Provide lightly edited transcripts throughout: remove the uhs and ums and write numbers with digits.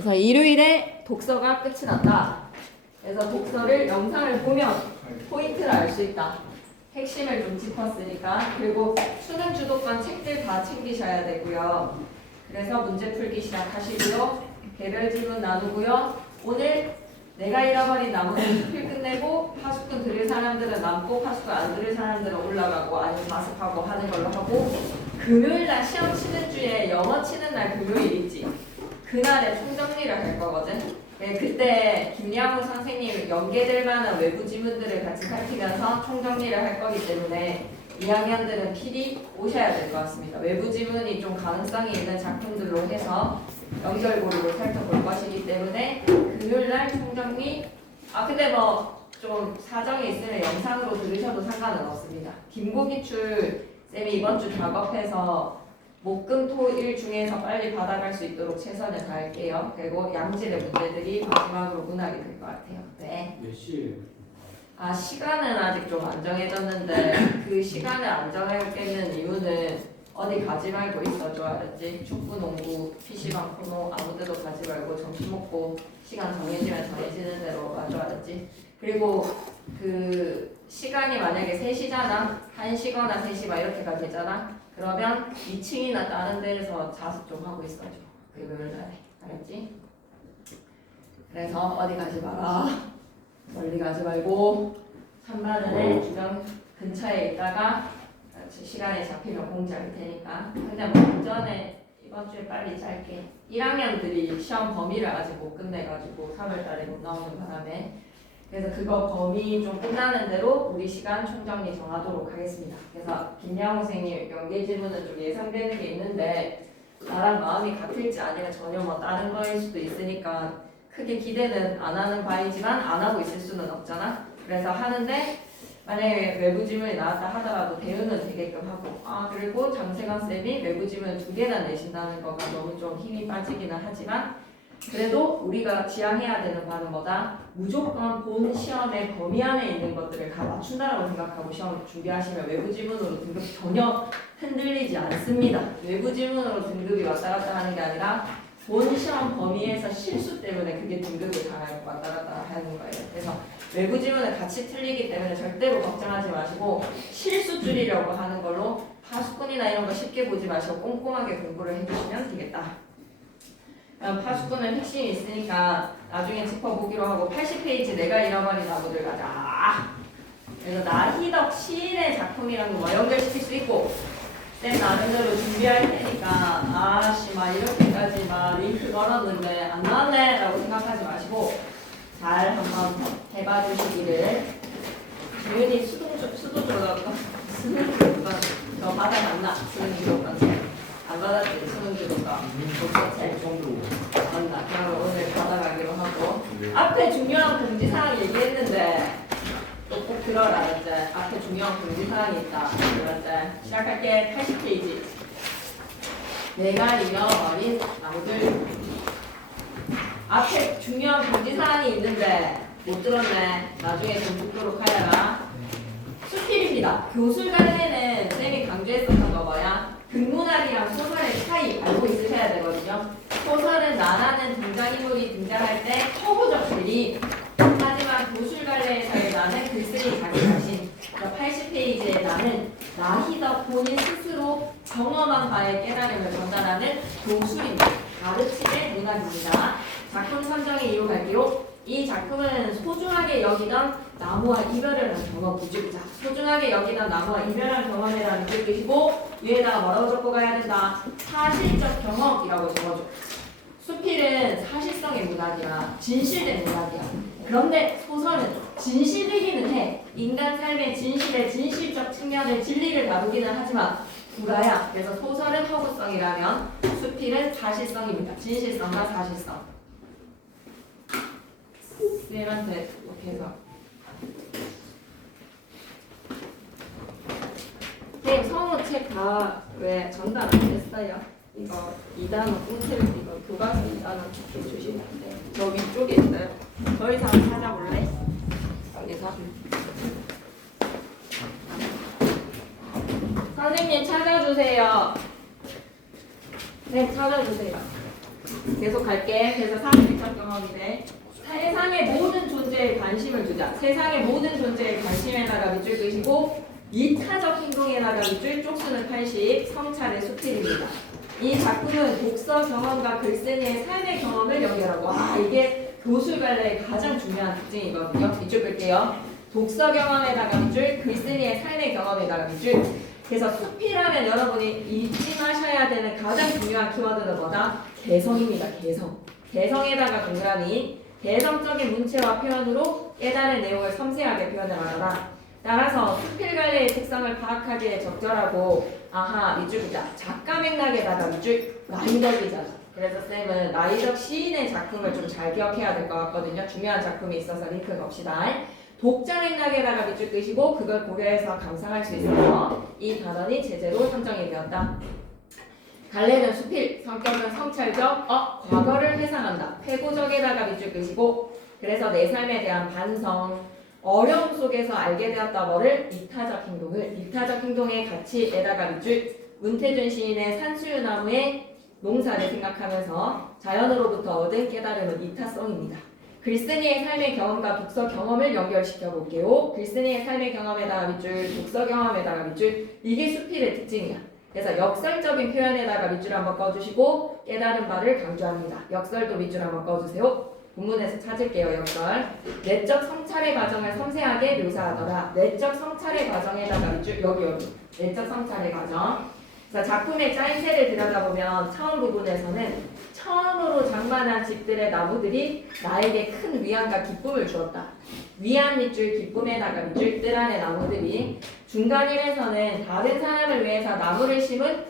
그래서 일요일에 독서가 끝이 난다. 그래서 독서를 영상을 보면 포인트를 알 수 있다. 핵심을 좀 짚었으니까. 그리고 수능 주도권 책들 다 챙기셔야 되고요. 그래서 문제 풀기 시작하시고요. 개별 질문 나누고요. 오늘 내가 잃어버린 나무는 수필 끝내고 파수꾼 들을 사람들은 남고 파수꾼 안 들을 사람들은 올라가고 아니면 자습하고 하는 걸로 하고, 금요일날 시험 치는 주에 영어 치는 날 금요일 있지. 그날에 총정리를 할 거거든. 네, 그때 김양우 선생님 연계될 만한 외부 지문들을 같이 살피면서 총정리를 할 거기 때문에 2학년들은 필히 오셔야 될 것 같습니다. 외부 지문이 좀 가능성이 있는 작품들로 해서 연결고리를 살펴볼 것이기 때문에 금요일날 총정리. 근데 뭐 좀 사정이 있으면 영상으로 들으셔도 상관은 없습니다. 김고기출 쌤이 이번 주 작업해서 목금토일 중에서 빨리 받아갈 수 있도록 최선을 다할게요. 그리고 양질의 문제들이 마지막으로 문학이 될 것 같아요. 네. 몇 시에요? 시간은 아직 좀 안 정해졌는데 그 시간을 안 정해있는 이유는 어디 가지 말고 있어줘, 알았지? 축구, 농구, PC방, 코노 아무 데도 가지 말고 점심 먹고 시간 정해지면 정해지는 대로 와줘, 알았지? 그리고 그 시간이 만약에 3시잖아? 1시거나 3시 막 이렇게가 되잖아? 그러면 2층이나 다른 데에서 자습 좀 하고 있어줘. 금요일날에. 알았지? 그래서 어디 가지 마라. 멀리 가지 말고 3반원의 주변 근처에 있다가 시간에 잡히면 공지할 테니까. 근데 뭐 오전에 이번 주에 빨리 짧게 1학년들이 시험 범위를 아직 못 끝내가지고 3월달에 못 나오는 바람에, 그래서 그거 범위 좀 끝나는 대로 우리 시간 총정리 정하도록 하겠습니다. 그래서 김양호 선생님 연계 질문은 좀 예상되는 게 있는데 나랑 마음이 같을지 아니면 전혀 뭐 다른 거일 수도 있으니까 크게 기대는 안 하는 바이지만 안 하고 있을 수는 없잖아. 그래서 하는데 만약에 외부 지문이 나왔다 하더라도 대응은 되게끔 하고, 그리고 장세관 쌤이 외부 지문 2개나 내신다는 거가 너무 좀 힘이 빠지기는 하지만 그래도 우리가 지향해야 되는 바는 뭐다? 무조건 본 시험의 범위 안에 있는 것들을 다 맞춘다라고 생각하고 시험 준비하시면 외부 지문으로 등급 전혀 흔들리지 않습니다. 외부 지문으로 등급이 왔다 갔다 하는 게 아니라 본 시험 범위에서 실수 때문에 그게 등급을 당하고 왔다 갔다 하는 거예요. 그래서 외부 지문은 같이 틀리기 때문에 절대로 걱정하지 마시고 실수 줄이려고 하는 걸로 파수꾼이나 이런 거 쉽게 보지 마시고 꼼꼼하게 공부를 해주시면 되겠다. 파수꾼은 핵심이 있으니까 나중에 짚어보기로 하고 80페이지 내가 잃어버린 나무들 가자. 그래서 나희덕 시인의 작품이랑 뭐 연결시킬 수 있고 쌤 나름대로 준비할 테니까 막 이렇게까지 막 링크 걸었는데 안 나왔네 라고 생각하지 마시고 잘 한번 해봐 주시기를. 주윤이 수도 들어갔다. 수능 기록관 너 받아갔나? 수능 기록관 안 받았지? 수능 기록관 독서책 맞나? 그럼 오늘 받아가기로 하고 앞에 중요한 공지사항 얘기했는데 꼭 들어라. 알았지? 앞에 중요한 공지사항이 있다. 알았지? 시작할게. 80페이지 내가 잃어버린 나무들. 앞에 중요한 공지사항이 있는데 못 들었네. 나중에 좀 듣도록 하여라. 수필입니다. 교술관에는 쌤이 강조했었던 거 뭐야? 극문학이랑 소설의 차이 알고 있으셔야 되거든요. 소설은 나라는 등장인물이 등장할 때 커부적 대립. 하지만 교술갈래에서의 나는 글쓴이 자기 자신. 80페이지에 나는 나희덕 본인 스스로 경험한 바의 깨달음을 전달하는 교술입니다. 가르침의 문학입니다. 작품 선정의 이유 갈게요. 이 작품은 소중하게 여기던 나무와 이별을 한 경험 구조자. 소중하게 여기던 나무와 이별한 경험이라는 뜻이고 위에다가 뭐라고 적고 가야 된다? 사실적 경험이라고 적어줘. 수필은 사실성의 문학이야. 진실된 문학이야. 그런데 소설은 진실이기는 해. 인간 삶의 진실의 진실적 측면의 진리를 다루기는 하지만 구라야. 그래서 소설은 허구성이라면 수필은 사실성입니다. 진실성과 사실성. 쌤한테 이렇게 해서 쌤 성우 책 다 왜 전달 안 됐어요? 이거 2단원 꽁트를 이거 교과서 2단원 이렇게 주시면 안 돼요. 저 위쪽에 있어요. 저희 사람 찾아볼래? 여기서 선생님 찾아주세요. 네 찾아주세요. 계속 갈게. 그래서 사회적 경험이래. 세상의 모든 존재에 관심을 두자. 세상의 모든 존재에 관심에다가 밑줄 끄시고 이타적 행동에다가 밑줄 쪽수는 80, 성찰의 수필입니다. 이 작품은 독서 경험과 글쓰기의 삶의 경험을 연결하고 와 이게 교술갈래의 가장 중요한 특징이거든요. 밑줄 끌게요. 독서 경험에다가 밑줄, 글쓰기의 삶의 경험에다가 밑줄. 그래서 수필하면 여러분이 잊지 마셔야 되는 가장 중요한 키워드는 뭐다? 개성입니다. 개성. 개성에다가 동그라미. 개성적인 문체와 표현으로 깨달은 내용을 섬세하게 표현을 하라. 따라서 수필갈래의 특성을 파악하기에 적절하고 아하 밑줄 긋자. 작가 맥락에다가 밑줄 라이덕이잖아. 그래서 쌤은 라이덕 시인의 작품을 좀 잘 기억해야 될 것 같거든요. 중요한 작품이 있어서 링크 넣읍시다. 독자 맥락에다가 밑줄 끄시고 그걸 고려해서 감상할 수 있어서 이 단원이 제재로 선정이 되었다. 갈래는 수필, 성격은 성찰적, 과거를 회상한다. 회고적에다가 밑줄 끄시고 그래서 내 삶에 대한 반성, 어려움 속에서 알게 되었다 뭐를 이타적 행동을 이타적 행동의 가치에다가 밑줄 문태준 시인의 산수유나무의 농사를 생각하면서 자연으로부터 얻은 깨달음은 이타성입니다. 글쓴이의 삶의 경험과 독서 경험을 연결시켜 볼게요. 글쓴이의 삶의 경험에다가 밑줄, 독서 경험에다가 밑줄 이게 수필의 특징이야. 그래서 역설적인 표현에다가 밑줄 한번 꺼주시고 깨달은 바를 강조합니다. 역설도 밑줄 한번 꺼주세요. 본문에서 찾을게요. 역설. 내적 성찰의 과정을 섬세하게 묘사하더라. 내적 성찰의 과정에다가 밑줄 여기 내적 성찰의 과정. 자, 작품의 짜임새를 들여다보면 처음 부분에서는 처음으로 장만한 집들의 나무들이 나에게 큰 위안과 기쁨을 주었다. 위안 밑줄 기쁨에다가 밑줄 뜰 안의 나무들이 중간일에서는 다른 사람을 위해서 나무를 심은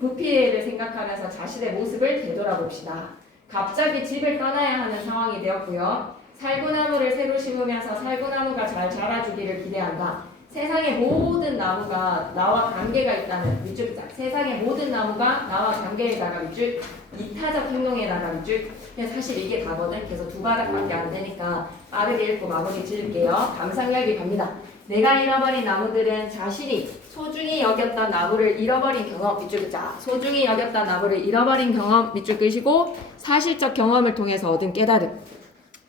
부피해를 생각하면서 자신의 모습을 되돌아봅시다. 갑자기 집을 떠나야 하는 상황이 되었고요. 살구나무를 새로 심으면서 살구나무가 잘 자라주기를 기대한다. 세상의 모든 나무가 나와 관계가 있다는 밑줄 세상의 모든 나무가 나와 관계에다가 밑줄 이타적 행동에다가 밑줄 사실 이게 다거든. 그래서 두 바닥밖에 안 되니까 빠르게 읽고 마무리 지을게요. 감상열기 갑니다. 내가 잃어버린 나무들은 자신이 소중히 여겼던 나무를 잃어버린 경험 밑줄 긋자. 소중히 여겼던 나무를 잃어버린 경험 밑줄 끄시고 사실적 경험을 통해서 얻은 깨달음.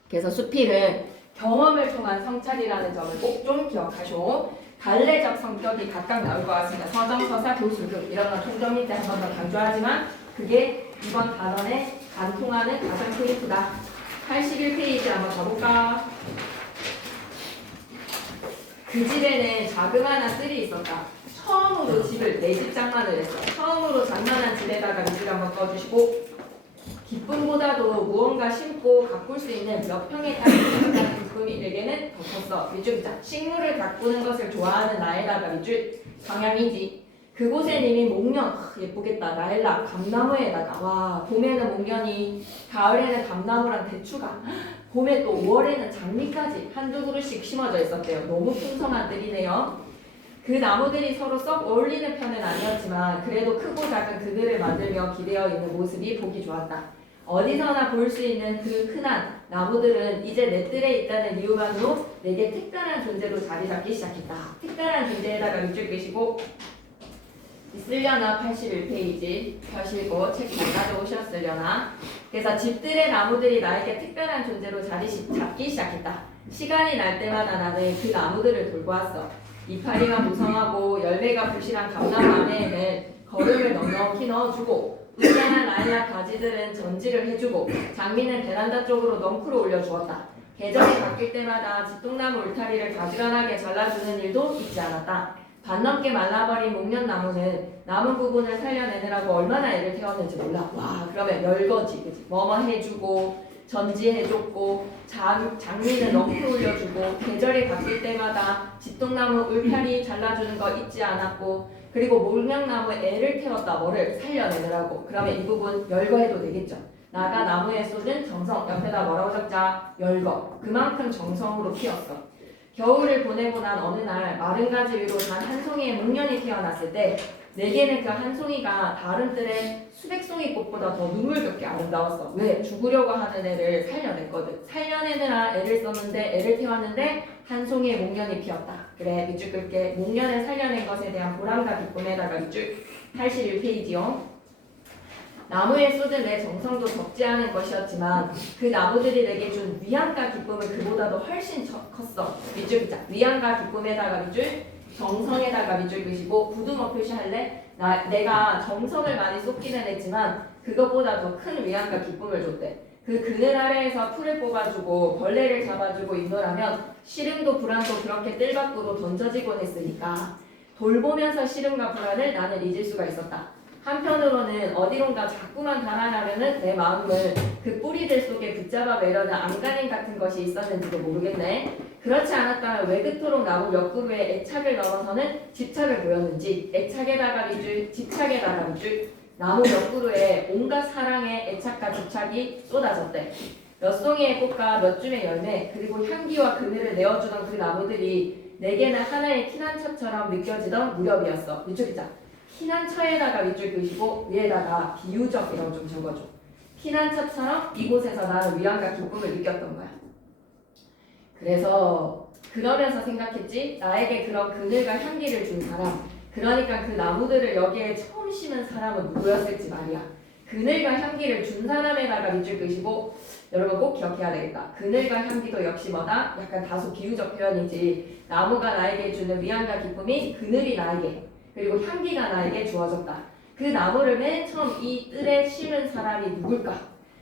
그래서 수필은 경험을 통한 성찰이라는 점을 꼭 좀 기억하시오. 갈래적 성격이 각각 나올 것 같습니다. 서정, 서사, 교수급 이런 건 총정리 때 한 번 더 강조하지만 그게 이번 단원에 안 통하는 가장 포인트다. 81페이지 한번 가볼까? 그 집에는 자그마한 뜰이 있었다. 처음으로 집을 내 집 장만을 했어. 처음으로 장만한 집에다가 밑줄 한번 꺼주시고 기쁨보다도 무언가 심고 가꿀 수 있는 몇 평의 땅이 생각하는 기쁨이 내게는 더 컸어. 밑줄 자 식물을 가꾸는 것을 좋아하는 나에다가 밑줄 방향이지. 그곳엔 이미 목련 예쁘겠다. 라일락 감나무에다가 와 봄에는 목련이 가을에는 감나무랑 대추가 봄에 또 5월에는 장미까지 한두 그루씩 심어져 있었대요. 너무 풍성한 뜰이네요. 그 나무들이 서로 썩 어울리는 편은 아니었지만 그래도 크고 작은 그들을 만들며 기대어 있는 모습이 보기 좋았다. 어디서나 볼 수 있는 그 흔한 나무들은 이제 내 뜰에 있다는 이유만으로 내게 특별한 존재로 자리 잡기 시작했다. 특별한 존재에다가 밑줄 끄시고 있으려나 81페이지 펴시고 책 잘 가져오셨으려나. 그래서 집들의 나무들이 나에게 특별한 존재로 자리 잡기 시작했다. 시간이 날 때마다 나는 그 나무들을 돌고 왔어. 이파리가 무성하고 열매가 부실한 감나무 안에는 거름을 넉넉히 넣어주고 은혜나 라일락 가지들은 전지를 해주고 장미는 베란다 쪽으로 넝쿨을 올려주었다. 계절이 바뀔 때마다 집동나무 울타리를 가지런하게 잘라주는 일도 잊지 않았다. 반 넘게 말라버린 목련나무는 남은 부분을 살려내느라고 얼마나 애를 태웠는지 몰라. 와 그러면 열거지 그치? 뭐뭐 해주고 전지해줬고 장미는 넝쿨 올려주고 계절이 바뀔 때마다 집동나무 울타리 잘라주는 거 잊지 않았고 그리고 목련나무에 애를 태웠다. 뭐를 살려내느라고. 그러면 이 부분 열거해도 되겠죠. 나가 나무에 쏟은 정성 옆에다 뭐라고 적자? 열거. 그만큼 정성으로 키웠어. 겨울을 보내고 난 어느 날 마른 가지 위로 단 한 송이의 목련이 피어났을 때 내게는 그 한 송이가 다른 뜰의 수백 송이 꽃보다 더 눈물겹게 아름다웠어. 왜? 죽으려고 하는 애를 살려냈거든. 살려내느라 애를 썼는데 애를 태웠는데 한 송이의 목련이 피었다. 그래 밑줄 끌게. 목련을 살려낸 것에 대한 보람과 기쁨에다가 밑줄 81페이지요. 나무에 쏟은 내 정성도 적지 않은 것이었지만 그 나무들이 내게 준 위안과 기쁨은 그보다도 훨씬 컸어. 밑줄 긋자. 위안과 기쁨에다가 밑줄, 정성에다가 밑줄 그시고 부두모 표시할래? 내가 정성을 많이 쏟기는 했지만 그것보다 더 큰 위안과 기쁨을 줬대. 그 그늘 아래에서 풀을 뽑아주고 벌레를 잡아주고 있노라면 시름도 불안도 그렇게 뜰 밖으로 던져지곤 했으니까 돌보면서 시름과 불안을 나는 잊을 수가 있었다. 한편으로는 어디론가 자꾸만 달아나려는 내 마음을 그 뿌리들 속에 붙잡아 매려는 안간힘 같은 것이 있었는지도 모르겠네. 그렇지 않았다면 왜 그토록 나무 몇 그루의 애착을 넘어서는 집착을 보였는지 애착에다가 밑줄, 집착에다가 밑줄 나무 몇 그루에 온갖 사랑의 애착과 집착이 쏟아졌대. 몇 송이의 꽃과 몇 줌의 열매 그리고 향기와 그늘을 내어주던 그 나무들이 내게는 하나의 피난처처럼 느껴지던 무렵이었어. 밑줄 긋자. 피난처에다가 밑줄 그시고 위에다가 비유적이라고 좀 적어줘. 피난처처럼 이곳에서 나는 위안과 기쁨을 느꼈던 거야. 그래서 그러면서 생각했지. 나에게 그런 그늘과 향기를 준 사람, 그러니까 그 나무들을 여기에 처음 심은 사람은 누구였을지 말이야. 그늘과 향기를 준 사람에다가 밑줄 그시고 여러분 꼭 기억해야 되겠다. 그늘과 향기도 역시 뭐다? 약간 다소 비유적 표현이지. 나무가 나에게 주는 위안과 기쁨이 그늘이 나에게 그리고 향기가 나에게 주어졌다. 그 나무를 맨 처음 이 뜰에 심은 사람이 누굴까?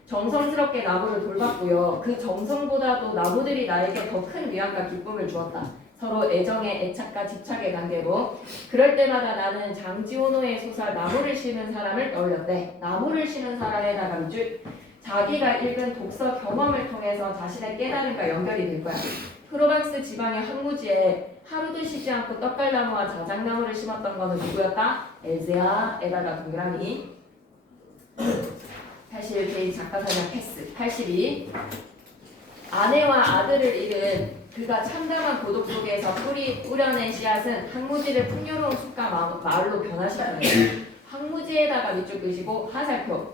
정성스럽게 나무를 돌봤고요. 그 정성보다도 나무들이 나에게 더 큰 위안과 기쁨을 주었다. 서로 애정의 애착과 집착의 관계로. 그럴 때마다 나는 장지호노의 소설 나무를 심은 사람을 떠올렸대. 나무를 심은 사람에다가 밑줄 자기가 읽은 독서 경험을 통해서 자신의 깨달음과 연결이 될 거야. 프로방스 지방의 황무지에 하루도 쉬지 않고 떡갈나무와 자작나무를 심었던 것은 누구였다? 엘제아에다가 동그라미. 81페이지 작가사냥 패스. 82. 아내와 아들을 잃은 그가 참담한 고독 속에서 뿌려낸 씨앗은 황무지를 풍요로운 숲과 마을로 변화시키는 황무지에다가 밑줄 그시고 화살표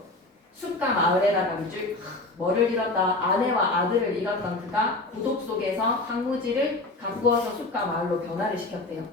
숲과 마을에다가 밑줄 뭐를 잃었다. 아내와 아들을 잃었던 그가 고독 속에서 황무지를 가꾸어서 숲과 마을로 변화를 시켰대요.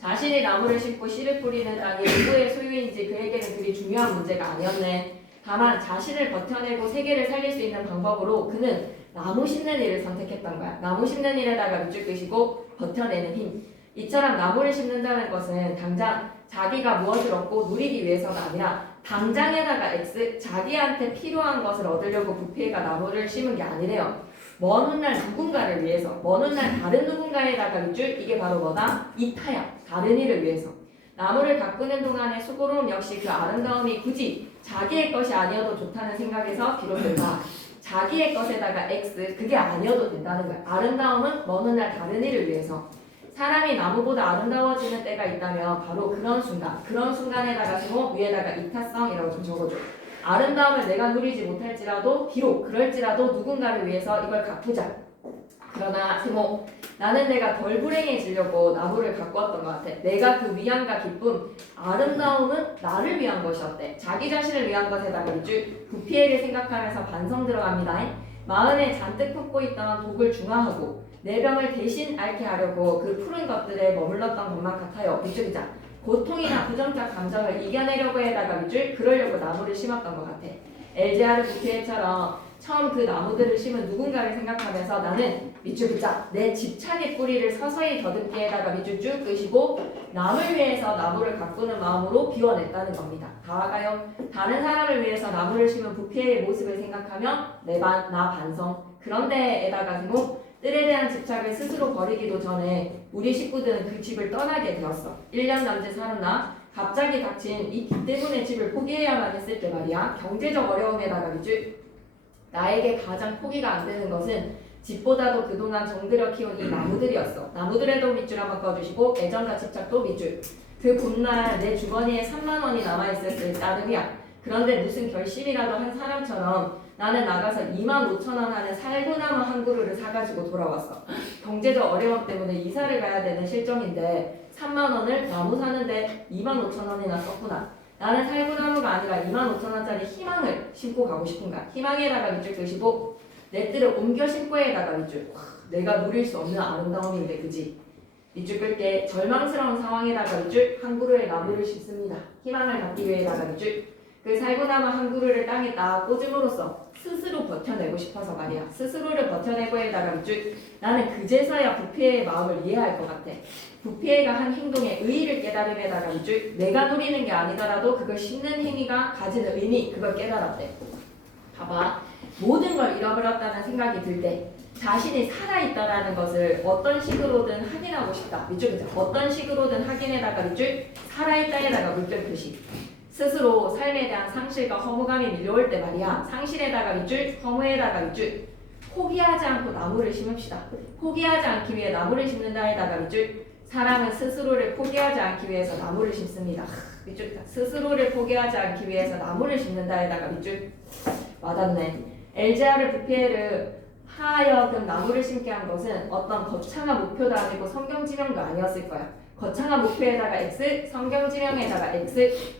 자신이 나무를 심고 씨를 뿌리는 땅이 누구의 소유인지 그에게는 그리 중요한 문제가 아니었네. 다만 자신을 버텨내고 세계를 살릴 수 있는 방법으로 그는 나무 심는 일을 선택했던 거야. 나무 심는 일에다가 밑줄 그시고 버텨내는 힘. 이처럼 나무를 심는다는 것은 당장 자기가 무엇을 얻고 누리기 위해서가 아니라 당장에다가 X 자기한테 필요한 것을 얻으려고 부피해가 나무를 심은 게 아니래요. 먼 훗날 누군가를 위해서, 먼 훗날 다른 누군가에다가 밑줄 이게 바로 뭐다? 이타야. 다른 일을 위해서. 나무를 가꾸는 동안의 수고로움 역시 그 아름다움이 굳이 자기의 것이 아니어도 좋다는 생각에서 비롯된다. 자기의 것에다가 X 그게 아니어도 된다는 거야. 아름다움은 먼 훗날 다른 일을 위해서. 사람이 나무보다 아름다워지는 때가 있다면 바로 그런 순간에다가 세모 위에다가 이타성이라고 좀 적어줘. 아름다움을 내가 누리지 못할지라도 비록 그럴지라도 누군가를 위해서 이걸 가꾸자. 그러나 세모 나는 내가 덜 불행해지려고 나무를 가꾸었던 것 같아. 내가 그 위안과 기쁨, 아름다움은 나를 위한 것이었대. 자기 자신을 위한 것에다가 밑줄 부피해를 생각하면서 반성 들어갑니다. 마음에 잔뜩 품고 있던 독을 중화하고 내 병을 대신 앓게 하려고 그 푸른 것들에 머물렀던 것만 같아요. 밑줄이자. 고통이나 부정적 감정을 이겨내려고 해다가 밑줄 그러려고 나무를 심었던 것 같아. 엘제아르 부피에처럼 처음 그 나무들을 심은 누군가를 생각하면서 나는 밑줄 긋자. 내 집착의 뿌리를 서서히 더듬기에다가 밑줄 쭉 끄시고 남을 위해서 나무를 가꾸는 마음으로 비워냈다는 겁니다. 다가요. 다른 사람을 위해서 나무를 심은 부피의 모습을 생각하며 나 반성. 그런데에다가 세모 뜰에 대한 집착을 스스로 버리기도 전에 우리 식구들은 그 집을 떠나게 되었어. 1년 남짓 사는 나 갑자기 닥친 이 빚 때문에 집을 포기해야만 했을 때 말이야. 경제적 어려움에다가 밑줄 나에게 가장 포기가 안 되는 것은 집보다도 그동안 정들여 키운 이 나무들이었어. 나무들에도 밑줄 한번 꺼주시고 애정과 집착도 밑줄. 그 봄날 내 주머니에 3만 원이 남아있었을 따름이야. 그런데 무슨 결심이라도 한 사람처럼 나는 나가서 2만 5천 원 하는 살구나무 한 그루를 사가지고 돌아왔어. 경제적 어려움 때문에 이사를 가야 되는 실정인데 3만 원을 나무 사는데 2만 5천 원이나 썼구나. 나는 살구나무가 아니라 2만 5천 원짜리 희망을 심고 가고 싶은가. 희망에다가 밑줄 그시고 내 뜰을 옮겨 심고에다가 밑줄. 내가 누릴 수 없는 아름다움인데 그지. 밑줄 끌게. 절망스러운 상황에다가 밑줄 한 그루의 나무를 심습니다. 희망을 갖기 위해다가 밑줄. 그 살구나무 한 그루를 땅에 딱 꽂음으로써 스스로 버텨내고 싶어서 말이야. 스스로를 버텨내고에다가 밑줄 나는 그제서야 부피의 마음을 이해할 것 같아. 부피가 한 행동의 의의를 깨달음에다가 밑줄 내가 누리는 게 아니더라도 그걸 싣는 행위가 가지는 의미 그걸 깨달았대. 봐봐. 모든 걸 잃어버렸다는 생각이 들 때 자신이 살아있다라는 것을 어떤 식으로든 확인하고 싶다. 밑줄 그죠? 어떤 식으로든 확인에다가 밑줄 살아있다에다가 물결 표시. 스스로 삶에 대한 상실과 허무감이 밀려올 때 말이야. 상실에다가 밑줄, 허무에다가 밑줄. 포기하지 않고 나무를 심읍시다. 포기하지 않기 위해 나무를 심는다에다가 밑줄. 사람은 스스로를 포기하지 않기 위해서 나무를 심습니다. 밑줄. 스스로를 포기하지 않기 위해서 나무를 심는다에다가 밑줄. 와닿네. 엘제아르 부피에르 하여금 나무를 심게 한 것은 어떤 거창한 목표도 아니고 성경 지명도 아니었을 거야. 거창한 목표에다가 X, 성경 지명에다가 X.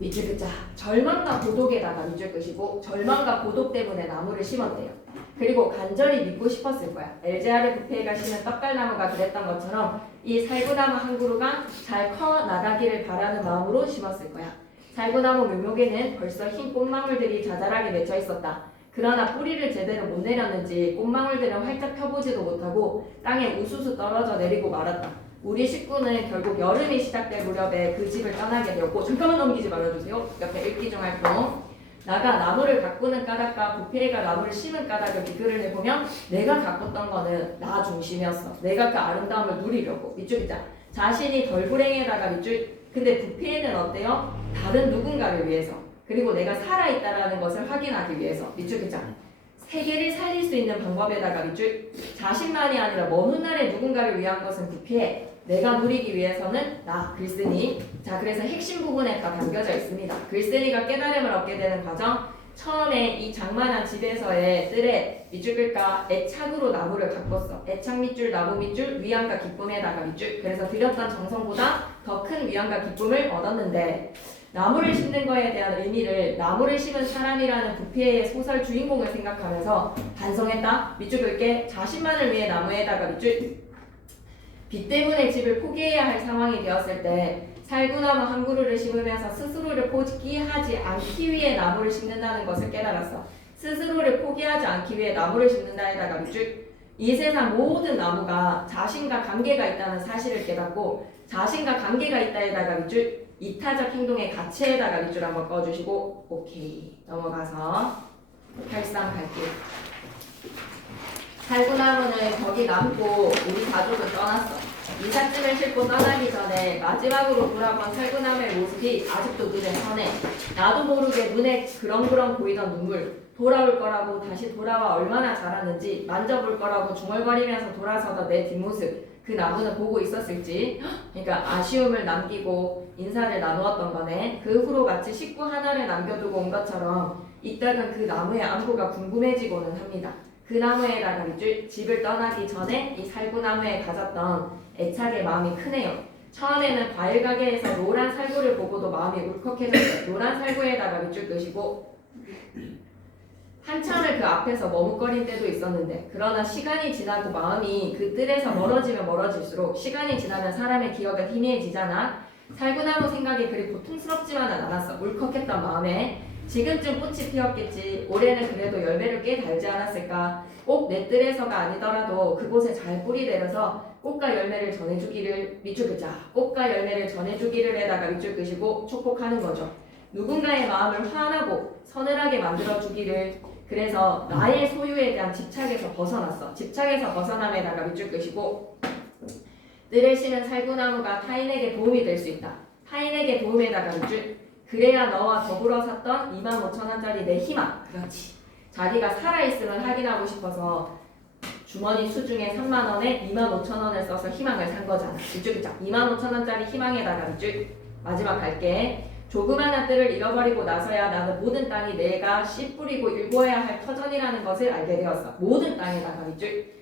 밑줄 긋자. 절망과 고독에다가 밑줄 긋이고 절망과 고독 때문에 나무를 심었대요. 그리고 간절히 믿고 싶었을 거야. 엘제아르 부페가 심은 떡갈나무가 그랬던 것처럼 이 살구나무 한 그루가 잘 커 나가기를 바라는 마음으로 심었을 거야. 살구나무 묘목에는 벌써 흰 꽃망울들이 자잘하게 맺혀 있었다. 그러나 뿌리를 제대로 못 내렸는지 꽃망울들은 활짝 펴보지도 못하고 땅에 우수수 떨어져 내리고 말았다. 우리 식구는 결국 여름이 시작될 무렵에 그 집을 떠나게 되었고 잠깐만 넘기지 말아주세요. 옆에 읽기 중 활동. 나가 나무를 가꾸는 까닭과 부피가 나무를 심은 까닭을 비교를 해보면 내가 가꿨던 거는 나 중심이었어. 내가 그 아름다움을 누리려고. 밑줄이자. 자신이 덜 불행에다가 밑줄. 근데 부피에는 어때요? 다른 누군가를 위해서. 그리고 내가 살아있다라는 것을 확인하기 위해서. 밑줄 긋자. 세계를 살릴 수 있는 방법에다가 밑줄. 자신만이 아니라 먼 훗날의 누군가를 위한 것은 부피해. 내가 누리기 위해서는 나 글쓴이. 자, 그래서 핵심 부분에 다 담겨져 있습니다. 글쓴이가 깨달음을 얻게 되는 과정. 처음에 이 장만한 집에서의 뜰에 밑줄 끌까 애착으로 나무를 가꿨어. 애착 밑줄, 나무 밑줄, 위안과 기쁨에다가 밑줄. 그래서 들였던 정성보다 더 큰 위안과 기쁨을 얻었는데 나무를 심는 거에 대한 의미를 나무를 심은 사람이라는 부피의 소설 주인공을 생각하면서 반성했다. 밑줄 긁게 자신만을 위해 나무에다가 밑줄. 빚 때문에 집을 포기해야 할 상황이 되었을 때 살구나무 한 그루를 심으면서 스스로를 포기하지 않기 위해 나무를 심는다는 것을 깨달았어. 스스로를 포기하지 않기 위해 나무를 심는다에다가 밑줄. 이 세상 모든 나무가 자신과 관계가 있다는 사실을 깨닫고 자신과 관계가 있다에다가 밑줄. 이타적 행동의 가치에다가 밑줄 한번 꺼주시고 오케이 넘어가서 8상 갈게요. 살구나무는 거기 남고 우리 가족은 떠났어. 이삿짐을 싣고 떠나기 전에 마지막으로 돌아본 살구나무의 모습이 아직도 눈에 선해. 나도 모르게 눈에 그렁그렁 보이던 눈물. 돌아올 거라고 다시 돌아와 얼마나 잘하는지 만져볼 거라고 중얼거리면서 돌아서던 내 뒷모습. 그 나무는 보고 있었을지. 그러니까 아쉬움을 남기고 인사를 나누었던 거네. 그 후로 마치 식구 하나를 남겨두고 온 것처럼 이따금 그 나무의 안부가 궁금해지고는 합니다. 그 나무에다가 밑줄. 집을 떠나기 전에 이 살구나무에 가졌던 애착의 마음이 크네요. 처음에는 과일 가게에서 노란 살구를 보고도 마음이 울컥해졌어요. 노란 살구에다가 밑줄 끄시고 한참을 그 앞에서 머뭇거린 때도 있었는데 그러나 시간이 지나고 마음이 그 뜰에서 멀어지면 멀어질수록 시간이 지나면 사람의 기억은 희미해지잖아. 살구나무 생각이 그리 고통스럽지만은 않았어. 울컥했던 마음에 지금쯤 꽃이 피었겠지. 올해는 그래도 열매를 꽤 달지 않았을까. 꼭 내 뜰에서가 아니더라도 그곳에 잘 뿌리 내려서 꽃과 열매를 전해주기를. 밑줄 긋자. 꽃과 열매를 전해주기를 에다가 밑줄 끄시고 축복하는 거죠. 누군가의 마음을 환하고 서늘하게 만들어주기를. 그래서 나의 소유에 대한 집착에서 벗어났어. 집착에서 벗어남에다가 밑줄 끄시고 뜰에 심은 살구나무가 타인에게 도움이 될 수 있다. 타인에게 도움에다가 밑줄. 그래야 너와 더불어 샀던 25,000원짜리 내 희망. 그렇지. 자기가 살아있음을 확인하고 싶어서 주머니 수중에 3만원에 25,000원을 써서 희망을 산 거잖아. 밑줄 긋자. 25,000원짜리 희망에다가 밑줄. 마지막 갈게. 조그마한 뜰을 잃어버리고 나서야 나는 모든 땅이 내가 씨 뿌리고 일구어야 할 터전이라는 것을 알게 되었어. 모든 땅에다가 밑줄.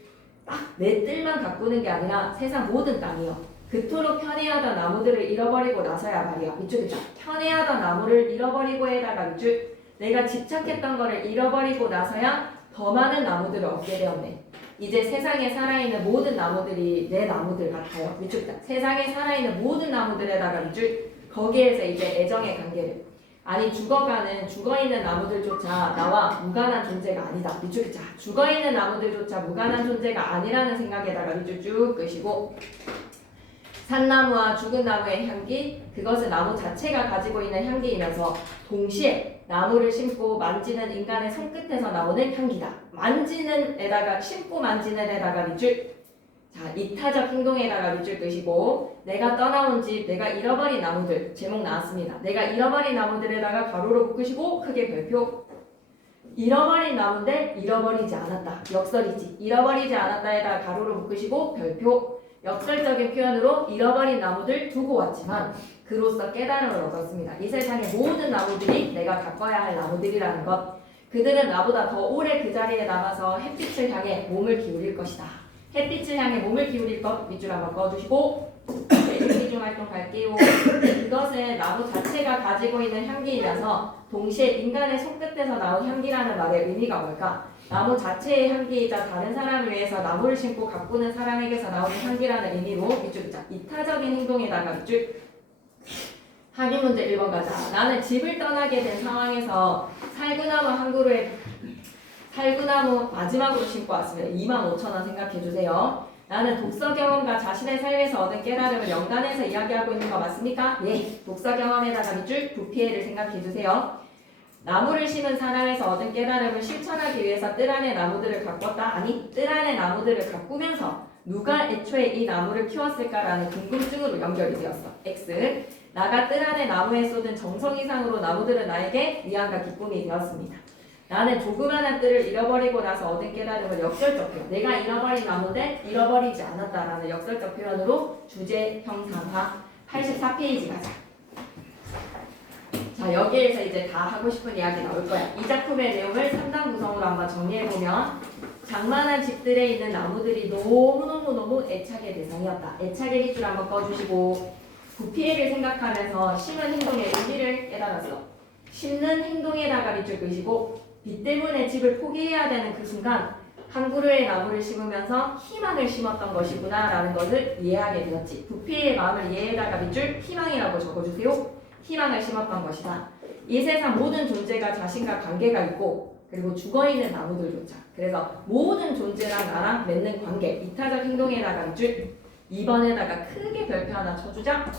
딱 내 뜰만 가꾸는 게 아니라 세상 모든 땅이요. 그토록 편애하던 나무들을 잃어버리고 나서야 말이야. 밑줄 긋자. 편애하던 나무를 잃어버리고에다가 밑줄. 내가 집착했던 거를 잃어버리고 나서야 더 많은 나무들을 얻게 되었네. 이제 세상에 살아있는 모든 나무들이 내 나무들 같아요. 밑줄 긋자. 세상에 살아있는 모든 나무들에다가 밑줄. 거기에서 이제 애정의 관계를. 아니 죽어있는 나무들조차 나와 무관한 존재가 아니다. 밑줄 자 죽어있는 나무들조차 무관한 존재가 아니라는 생각에다가 밑줄 쭉 끄시고 산나무와 죽은 나무의 향기 그것은 나무 자체가 가지고 있는 향기이면서 동시에 나무를 심고 만지는 인간의 손끝에서 나오는 향기다. 만지는 에다가 심고 만지는 에다가 밑줄 자, 이타적 행동에다가 밑줄 끄시고 내가 떠나온 집, 내가 잃어버린 나무들 제목 나왔습니다. 내가 잃어버린 나무들에다가 가로로 묶으시고 크게 별표 잃어버린 나무인데 잃어버리지 않았다. 역설이지. 잃어버리지 않았다에다가 가로로 묶으시고 별표 역설적인 표현으로 잃어버린 나무들 두고 왔지만 그로써 깨달음을 얻었습니다. 이 세상의 모든 나무들이 내가 가꿔야 할 나무들이라는 것 그들은 나보다 더 오래 그 자리에 남아서 햇빛을 향해 몸을 기울일 것이다. 햇빛을 향해 몸을 기울일 것 밑줄 한번 꺼주시고 일기중 활동 갈게요. 그것은 나무 자체가 가지고 있는 향기이라서 동시에 인간의 손끝에서 나온 향기라는 말의 의미가 뭘까? 나무 자체의 향기이자 다른 사람을 위해서 나무를 심고 가꾸는 사람에게서 나오는 향기라는 의미로 밑줄 자 이타적인 행동에다가 밑줄 확인 문제 1번 가자. 나는 집을 떠나게 된 상황에서 살구나무 한 그루에 살구나무 마지막으로 심고 왔습니다. 25,000원 생각해주세요. 나는 독서 경험과 자신의 삶에서 얻은 깨달음을 연관해서 이야기하고 있는 거 맞습니까? 예. 독서 경험에다가 밑줄 부피해를 생각해주세요. 나무를 심은 사람에서 얻은 깨달음을 실천하기 위해서 뜰 안에 나무들을 가꿨다? 아니, 뜰 안에 나무들을 가꾸면서 누가 애초에 이 나무를 키웠을까라는 궁금증으로 연결이 되었어. X. 나가 뜰 안에 나무에 쏟은 정성 이상으로 나무들은 나에게 위안과 기쁨이 되었습니다. 나는 조그마한 뜰을 잃어버리고 나서 얻은 깨달음을 역설적 표현 내가 잃어버린 나무인데 잃어버리지 않았다라는 역설적 표현으로 주제 형상화 84페이지 가자. 자 여기에서 이제 다 하고 싶은 이야기 나올 거야. 이 작품의 내용을 3단 구성으로 한번 정리해보면 장만한 집들에 있는 나무들이 너무너무 애착의 대상이었다. 애착의 밑줄 한번 꺼주시고 부피해를 생각하면서 심은 행동의 의미를 깨달았어. 심는 행동에다가 밑줄 끄시고 비 때문에 집을 포기해야 되는 그 순간 한 그루의 나무를 심으면서 희망을 심었던 것이구나 라는 것을 이해하게 되었지. 부피의 마음을 이해에다가 밑줄 희망이라고 적어주세요. 희망을 심었던 것이다. 이 세상 모든 존재가 자신과 관계가 있고 그리고 죽어있는 나무들조차 그래서 모든 존재랑 나랑 맺는 관계 이타적 행동에다가 밑줄 2번에다가 크게 별표 하나 쳐주자.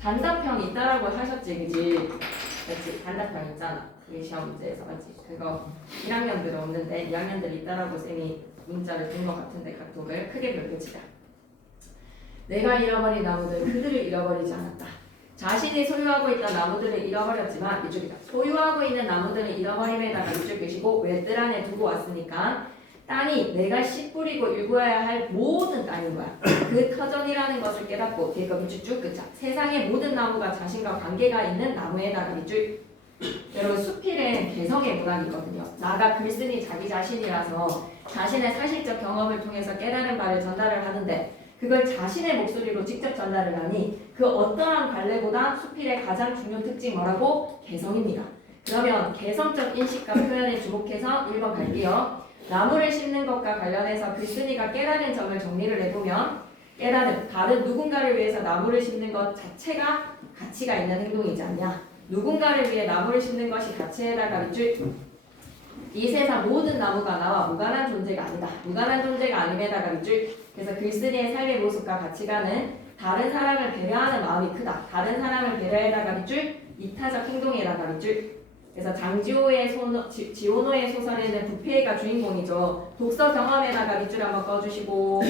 단답형 있다라고 하셨지 그지? 그치 단답형 있잖아. 우리 시험 문제에서 맞지? 그거 1학년들은 없는데 2학년들 있다라고 쌤이 문자를 준 것 같은데 각독을 크게 별표치다. 내가 잃어버린 나무들 그들을 잃어버리지 않았다. 자신이 소유하고 있던 나무들을 잃어버렸지만 이쪽이다. 소유하고 있는 나무들을 잃어버림에다가 이쪽 계시고 왜 뜰 안에 두고 왔으니까 땅이 내가 씨 뿌리고 일구어야 할 모든 땅인 거야. 그 터전이라는 것을 깨닫고 뒤에 거 밑줄 쭉 끄자. 세상의 모든 나무가 자신과 관계가 있는 나무에다가 밑줄. 여러분 수필은 개성의 문학이거든요. 나가 글쓴이 자기 자신이라서 자신의 사실적 경험을 통해서 깨달은 바를 전달을 하는데 그걸 자신의 목소리로 직접 전달을 하니 그 어떠한 관례보다 수필의 가장 중요한 특징이 뭐라고? 개성입니다. 그러면 개성적 인식과 표현에 주목해서 1번 갈게요. 나무를 심는 것과 관련해서 글쓴이가 깨달은 점을 정리를 해보면 깨달음, 다른 누군가를 위해서 나무를 심는 것 자체가 가치가 있는 행동이지 않냐. 누군가를 위해 나무를 심는 것이 가치에다가 밑줄. 이 세상 모든 나무가 나와 무관한 존재가 아니다. 무관한 존재가 아님에다가 밑줄. 그래서 글쓴이의 삶의 모습과 가치관은 다른 사람을 배려하는 마음이 크다. 다른 사람을 배려에다가 밑줄. 이타적 행동에다가 밑줄. 그래서 장지호의 지오노의 소설에는 부피해가 주인공이죠. 독서 경험에다가 밑줄 한번 꺼주시고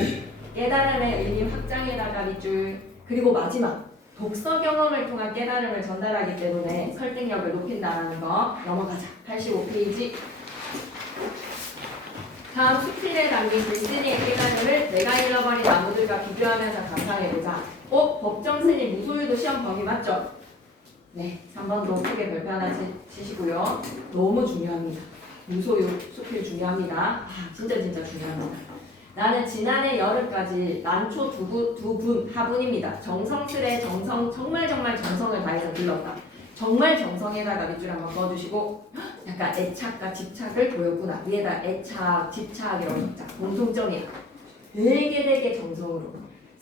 깨달음의 의미 확장에다가 밑줄. 그리고 마지막 독서 경험을 통한 깨달음을 전달하기 때문에 설득력을 높인다는 거 넘어가자. 85페이지. 다음 수필에 담긴 글쓴이의 깨달음을 내가 잃어버린 나무들과 비교하면서 감상해보자. 법정 스님 무소유도 시험 범위 맞죠? 네, 3번도 크게 별표 하나 치시고요. 너무 중요합니다. 무소유 수필 중요합니다. 진짜 중요합니다. 나는 지난해 여름까지 난초 두 분 하분입니다. 정성스레 정말 정성을 다해서 길렀다. 정말 정성에다가 밑줄 한번 꺼주시고 약간 애착과 집착을 보였구나. 위에다 애착, 집착이라고 적자. 공통점이야. 되게 정성으로.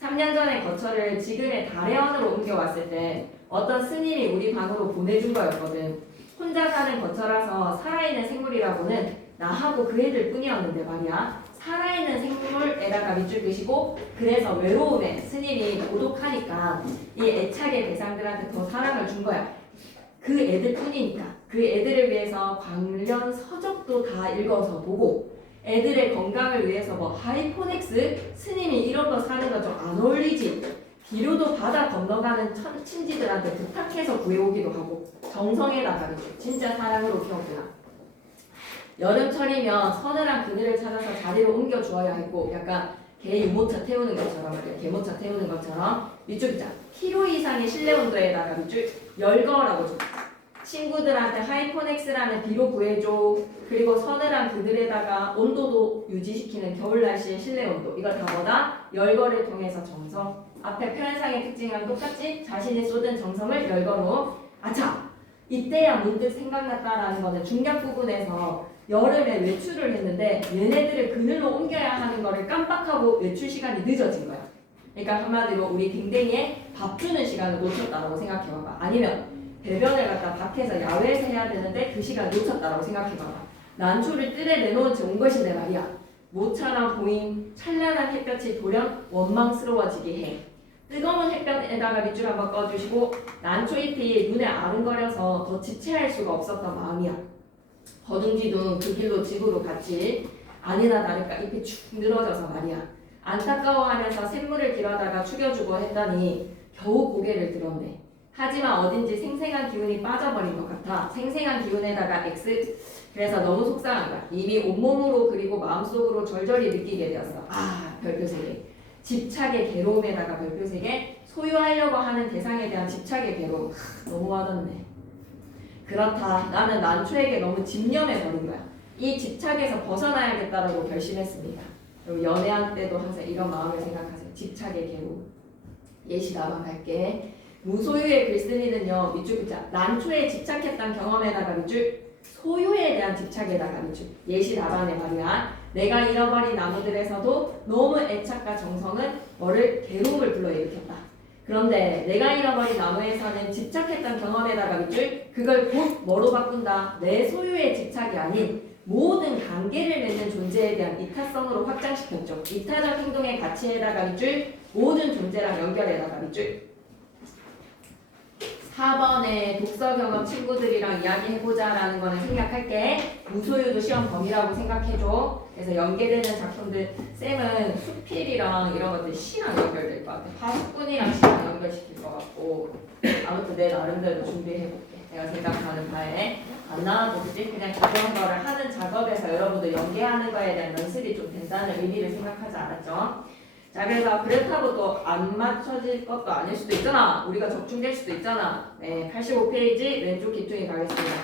3년 전에 거처를 지금의 달해원으로 옮겨왔을 때 어떤 스님이 우리 방으로 보내준 거였거든. 혼자 사는 거처라서 살아있는 생물이라고는 나하고 그 애들 뿐이었는데 말이야. 살아있는 생물에다가 밑줄 그시고 그래서 외로움에 스님이 고독하니까 이 애착의 대상들한테 더 사랑을 준 거야. 그 애들 뿐이니까. 그 애들을 위해서 관련 서적도 다 읽어서 보고 애들의 건강을 위해서 뭐 하이포넥스 스님이 이런 거 사는 거 좀 안 어울리지. 비료도 바다 건너가는 친지들한테 부탁해서 구해오기도 하고 정성에다가 진짜 사랑으로 키웠구나. 여름철이면 서늘한 그늘을 찾아서 자리를 옮겨 주어야 했고 약간 개 유모차 태우는 것처럼 개모차 태우는 것처럼 밑줄 있자. 키로 이상의 실내 온도에다가 밑줄 열거라고 줘. 친구들한테 하이포넥스라는 비료 구해줘. 그리고 서늘한 그늘에다가 온도도 유지시키는 겨울 날씨의 실내 온도. 이거 다 뭐다? 열거를 통해서 정성. 앞에 표현상의 특징이랑 똑같지? 자신이 쏟은 정성을 열거로. 아차! 이때야 문득 생각났다라는 거는 중략 부분에서 여름에 외출을 했는데 얘네들을 그늘로 옮겨야 하는 거를 깜빡하고 외출 시간이 늦어진 거야. 그러니까 한마디로 우리 댕댕이의 밥 주는 시간을 놓쳤다라고 생각해봐봐. 아니면 배변을 갖다 밖에서 야외에서 해야 되는데 그 시간을 놓쳤다라고 생각해봐봐. 난초를 뜰에 내놓은 채 온 것인데 말이야. 모처럼 보인 찬란한 햇볕이 돌연 원망스러워지게 해. 뜨거운 햇볕에다가 밑줄 한번 꺼주시고 난초 잎이 눈에 아른거려서 더 지체할 수가 없었던 마음이야. 거둥지둥 그 길로 집으로 갔지. 아니나 다를까 잎이 축 늘어져서 말이야. 안타까워하면서 샘물을 길어다가 죽여주고 했더니 겨우 고개를 들었네. 하지만 어딘지 생생한 기운이 빠져버린 것 같아. 생생한 기운에다가 X. 그래서 너무 속상한 거야. 이미 온몸으로 그리고 마음속으로 절절히 느끼게 되었어. 아, 별표 3개. 집착의 괴로움에다가 별표 3개. 소유하려고 하는 대상에 대한 집착의 괴로움. 너무 와닿네. 그렇다. 나는 난초에게 너무 집념해버린 거야. 이 집착에서 벗어나야겠다라고 결심했습니다. 그리고 연애할 때도 항상 이런 마음을 생각하세요. 집착의 괴로움. 예시 남아갈게. 무소유의 글쓴이는요. 밑줄 긋자. 난초에 집착했던 경험에다가 밑줄. 소유에 대한 집착에다가 밑줄. 예시 답안에 말이야. 내가 잃어버린 나무들에서도 너무 애착과 정성은 뭐를 괴로움을 불러일으켰다. 그런데 내가 잃어버린 나무에서는 집착했던 경험에다가 밑줄. 그걸 곧 뭐로 바꾼다. 내 소유의 집착이 아닌 모든 관계를 맺는 존재에 대한 이타성으로 확장시켰죠. 이타적 행동의 가치에다가 밑줄. 모든 존재랑 연결에다가 밑줄. 4번에 독서 경험 친구들이랑 이야기해보자 라는 거는 생략할게. 무소유도 시험 범위라고 생각해줘. 그래서 연계되는 작품들 쌤은 수필이랑 이런 것들 시랑 연결될 것 같아. 파수꾼이랑 시랑 연결시킬 것 같고 아무튼 내 나름대로 준비해볼게. 내가 생각하는 바에 안 나와도 그치? 그냥 그런 거를 하는 작업에서 여러분들 연계하는 거에 대한 연습이 좀 된다는 의미를 생각하지 않았죠? 자, 그래서 그렇다고 또 안 맞춰질 것도 아닐 수도 있잖아. 우리가 적중될 수도 있잖아. 네, 85페이지 왼쪽 기둥에 가겠습니다.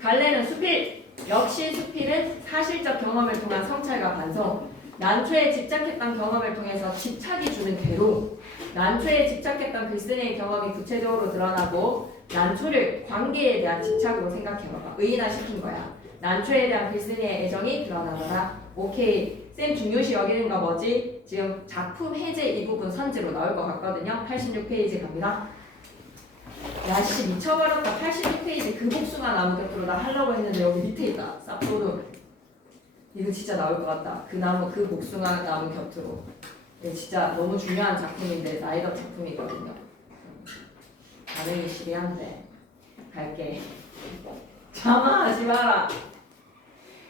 갈래는 수필. 역시 수필은 사실적 경험을 통한 성찰과 반성. 난초에 집착했던 경험을 통해서 집착이 주는 괴로움. 난초에 집착했던 글쓴이의 경험이 구체적으로 드러나고 난초를 관계에 대한 집착으로 생각해봐봐. 의인화시킨 거야. 난초에 대한 글쓴이의 애정이 드러나더라. 오케이. 쌤 중요시 여기는 거 뭐지? 지금 작품 해제 이 부분 선지로 나올 것 같거든요. 86페이지 갑니다. 야씨 미쳐버렸다. 86페이지 그 복숭아 나무 곁으로 나 하려고 했는데 여기 밑에 있다. 쌉소르. 이거 진짜 나올 것 같다. 그 나무 그 복숭아 나무 곁으로. 이거 진짜 너무 중요한 작품인데 나이더 작품이거든요. 반응이 시리한데 갈게. 자만하지 마라.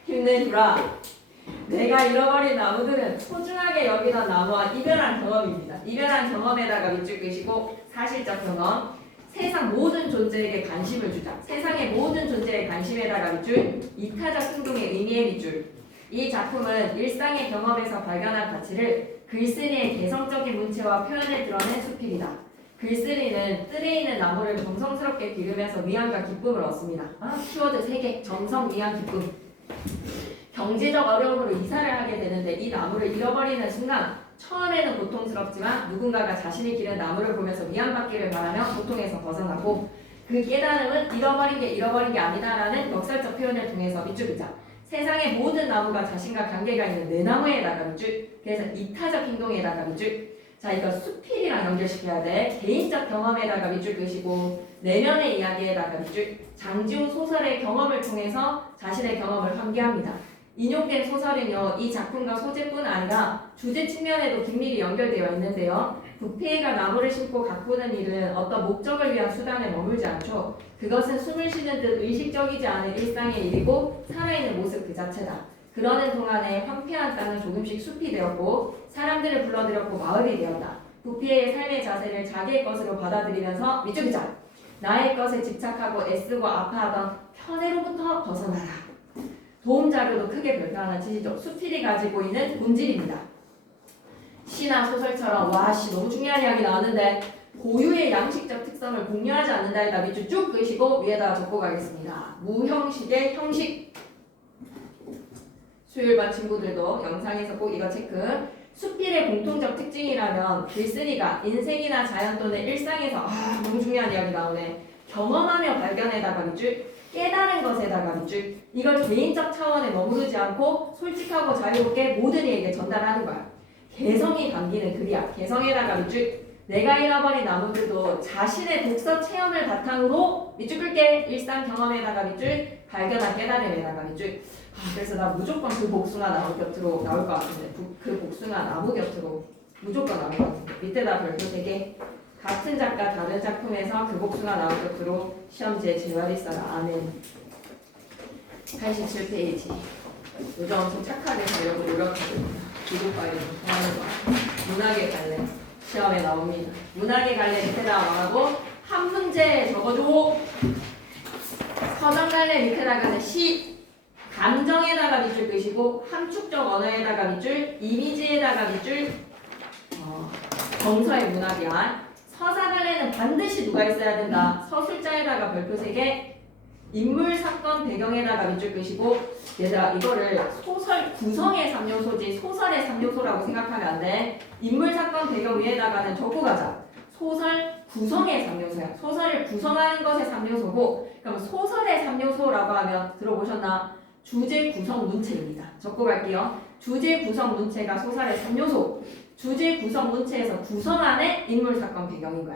힘내주라. 내가 잃어버린 나무들은 소중하게 여기던 나무와 이별한 경험입니다. 이별한 경험에다가 밑줄 끄시고 사실적 경험. 세상 모든 존재에게 관심을 주자. 세상의 모든 존재의 관심에다가 밑줄. 이타적 행동의 의미의 밑줄. 이 작품은 일상의 경험에서 발견한 가치를 글쓴이의 개성적인 문체와 표현을 드러낸 수필이다. 글쓴이는 뜰에 있는 나무를 정성스럽게 기르면서 위안과 기쁨을 얻습니다. 키워드 3개. 정성, 위안, 기쁨. 경제적 어려움으로 이사를 하게 되는데 이 나무를 잃어버리는 순간 처음에는 고통스럽지만 누군가가 자신이 기른 나무를 보면서 위안받기를 바라며 고통에서 벗어나고 그 깨달음은 잃어버린 게 아니다라는 역설적 표현을 통해서 밑줄 긋자. 세상의 모든 나무가 자신과 관계가 있는 내 나무에다가 밑줄. 그래서 이타적 행동에다가 밑줄. 자, 이거 수필이랑 연결시켜야 돼. 개인적 경험에다가 밑줄 그시고 내면의 이야기에다가 밑줄. 장지훈 소설의 경험을 통해서 자신의 경험을 환기합니다. 인용된 소설은요, 이 작품과 소재뿐 아니라 주제 측면에도 긴밀히 연결되어 있는데요. 부패가 나무를 심고 가꾸는 일은 어떤 목적을 위한 수단에 머물지 않죠. 그것은 숨을 쉬는 듯 의식적이지 않은 일상의 일이고 살아있는 모습 그 자체다. 그러는 동안에 황폐한 땅은 조금씩 숲이 되었고 사람들을 불러들였고 마을이 되었다. 부피의 삶의 자세를 자기의 것으로 받아들이면서 밑줄 자 나의 것에 집착하고 애쓰고 아파하던 편애로부터 벗어나라. 도움자료도 크게 별표하는 뜻이죠. 수필이 가지고 있는 본질입니다. 시나 소설처럼 와씨 너무 중요한 이야기 나왔는데 고유의 양식적 특성을 공유하지 않는다에다 밑줄 쭉 그으시고 위에다가 적고 가겠습니다. 무형식의 형식. 수요일반 친구들도 영상에서 꼭 이거 체크. 수필의 공통적 특징이라면 글쓴이가 인생이나 자연 또는 일상에서 너무 중요한 이야기 나오네. 경험하며 발견에다가 밑줄 깨달은 것에다가 밑줄 이걸 개인적 차원에 머무르지 않고 솔직하고 자유롭게 모든 이에게 전달하는 거야. 개성이 담기는 글이야. 개성에다가 밑줄 내가 잃어버린 나무들도 자신의 독서 체험을 바탕으로 밑줄 끌게 일상 경험에다가 밑줄 발견한 깨달음에다가 밑줄 그래서 나 무조건 그 복숭아 나무 곁으로 나올 것 같은데 그 복숭아 나무 곁으로 무조건 나올 것 같은데 밑에다 별표 3개 같은 작가 다른 작품에서 그 복숭아 나무 곁으로 시험지에 재활이 써라. 아멘. 87페이지 요즘 엄청 착하게 가려고 노력하고 기독과에 통하는 거 문학의 갈래 시험에 나옵니다. 문학의 갈래 밑에다 말하고 한 문제 적어줘. 서점 갈래 밑에다가는 시 감정에다가 밑줄 그시고 함축적 언어에다가 밑줄 이미지에다가 밑줄 정서의 문학이야. 서사 갈래는 반드시 누가 있어야 된다. 서술자에다가 별표 3개 인물 사건 배경에다가 밑줄 그시고 얘들아 이거를 소설 구성의 3요소지 소설의 3요소라고 생각하면 안 돼. 인물 사건 배경 위에다가는 적고 가자. 소설 구성의 3요소야. 소설을 구성하는 것의 3요소고 그럼 소설의 3요소라고 하면 들어보셨나? 주제 구성 문체입니다. 적고 갈게요. 주제 구성 문체가 소설의 3요소. 주제 구성 문체에서 구성 안에 인물 사건 배경인 거야.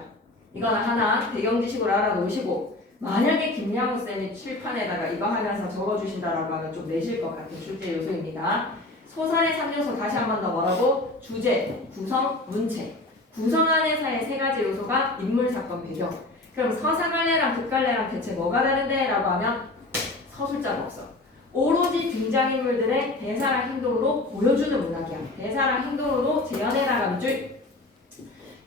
이거는 하나 배경 지식으로 알아놓으시고 만약에 김양우 쌤이 칠판에다가 이거 하면서 적어주신다라고 하면 좀 내실 것 같은 출제 요소입니다. 소설의 3요소 다시 한 번 더 뭐라고? 주제, 구성, 문체. 구성 안에서의 3가지 요소가 인물 사건 배경. 그럼 서사 갈래랑 극 갈래랑 대체 뭐가 다른데? 라고 하면 서술자가 없어. 오로지 등장인물들의 대사랑 행동으로 보여주는 문학이야. 대사랑 행동으로 재현해나가는 밑줄.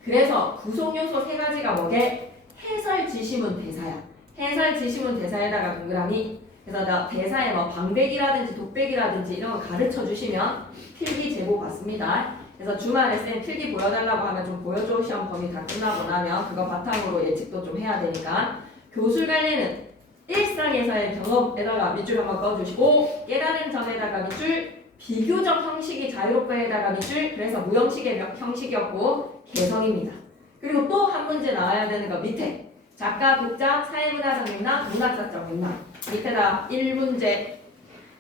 그래서 구성 요소 3가지가 뭐게? 해설 지시문 대사야. 해설 지시문 대사에다가 동그라미. 그래서 나 대사에 뭐 방백이라든지 독백이라든지 이런 거 가르쳐 주시면 필기 제보 받습니다. 그래서 주말에 쌤 필기 보여달라고 하면 좀 보여줘. 시험 범위 다 끝나고 나면 그거 바탕으로 예측도 좀 해야 되니까. 교술 관리는 일상에서의 경험에다가 밑줄 한번 꺼주시고 깨달은 점에다가 밑줄 비교적 형식이 자유롭게에다가 밑줄 그래서 무형식의 형식이었고 개성입니다. 그리고 또 한 문제 나와야 되는 거 밑에 작가, 독자, 사회문화적 맥락, 문학사적 맥락 밑에다 1문제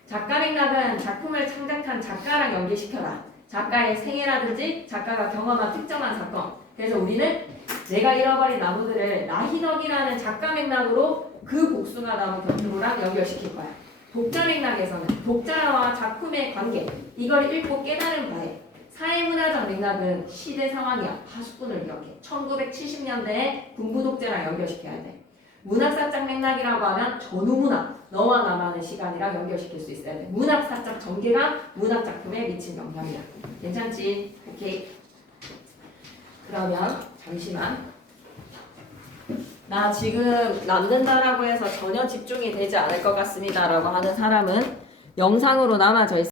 작가 맥락은 작품을 창작한 작가랑 연계시켜라. 작가의 생애라든지 작가가 경험한 특정한 사건 그래서 우리는 내가 잃어버린 나무들을 나희덕이라는 작가 맥락으로 그 복숭아 나무 곁으로랑 연결시킬 거야. 독자 맥락에서는 독자와 작품의 관계 이걸 읽고 깨달은 바에 사회문화적 맥락은 시대 상황이야. 파수꾼을 기억해. 1970년대에 군부독재랑 연결시켜야 돼. 문학사적 맥락이라고 하면 전후문학 너와 나만의 시간이랑 연결시킬 수 있어야 돼. 문학사적 전개가 문학작품에 미친 영향이야. 괜찮지? 오케이. 그러면 잠시만 나 지금 남는다라고 해서 전혀 집중이 되지 않을 것 같습니다 라고 하는 사람은 영상으로 남아져 있습니다.